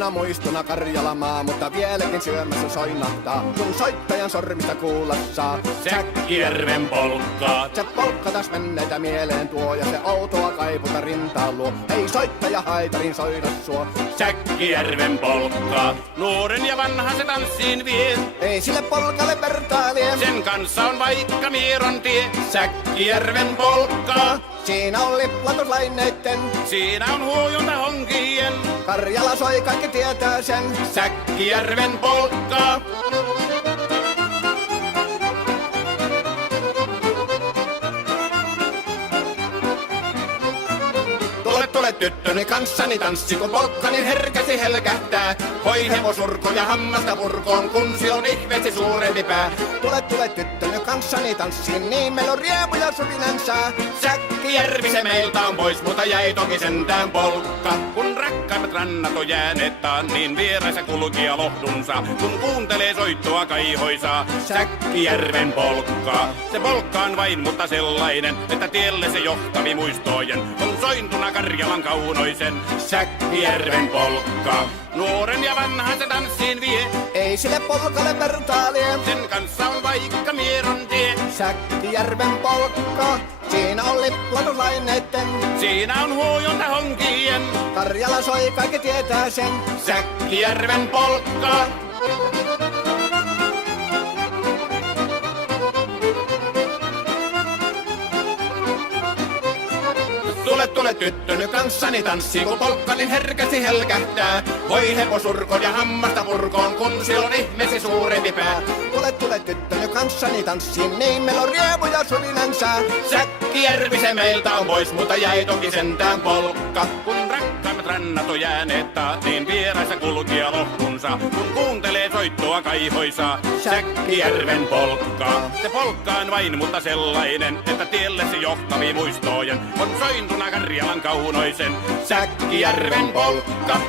kauniina muistona Karjalamaa, mutta vieläkin syömässä soinahtaa, kun soittajan sormista kuulla saa. Säkkijärven polkkaa. Se polkka taas menneitä mieleen tuo, ja se outoa kaiputa rintaan luo. Ei soittaja haitarin soida suo. Säkkijärven polkkaa. Nuoren ja vanhan se tanssiin vie. Ei sille polkalle vertailie. Sen kanssa on vaikka Mieron tie. Säkkijärven polkkaa. Siinä on liplatuslaineitten. Siinä on huojunta honkien. Karjala soi, kaikki tietää sen. Säkkijärven polkkaa. Tule tyttöni kanssani tanssi, kun polkkani herkästi helkähtää. Hoi hevosurko ja hammasta purkoon, kun se on ihmeesti suurempi pää. Tule tyttöni kanssani tanssi, niin meillä on riepu ja supinansa. Säkkijärvi se meiltä on pois, mutta jäi toki sentään polkka. Kun rakkaimmat rannat on jääneet taan, niin vieressä kulkija lohdunsa. Kun kuuntelee soittoa kaihoisaa, Säkkijärven polkkaa. Se polkka on vain, mutta sellainen, että tielle se johtavi muistojen. On sointuna Karjalan kaunoisen, Säkkijärven polkkaa. Nuoren ja vanhan se tanssiin vie. Ei sille polkalle vertailie. Sen kanssa on vaikka Mieron tie. Säkkijärven polkka. Siinä on liplatuslaineitten. Siinä on huojunta honkien. Karjala soi, kaikki tietää sen. Säkkijärven polkkaa. Tule tyttöny kanssani tanssi, kun polkkani herkästi helkähtää. Voi hevosurko ja hammasta purkoon, kun se on ihmeesi suurempi pää. Tule tyttöny kanssani tanssi, niin meillä on riepu ja suvinansa. Säkkijärvi se meiltä on pois, mutta jäi toki sentään polkka. Kun rakkaimmat rannat on jääneet taas, niin vieressä kulkija lohtunsa. Kun kuuntelee soittoa kaihoisaa, Säkkijärven polkkaa. Se polkka on vain, mutta sellainen, että tielle se johtavi muistojen. On sointuna Karjalan kaunoisen, Säkkijärven polkka.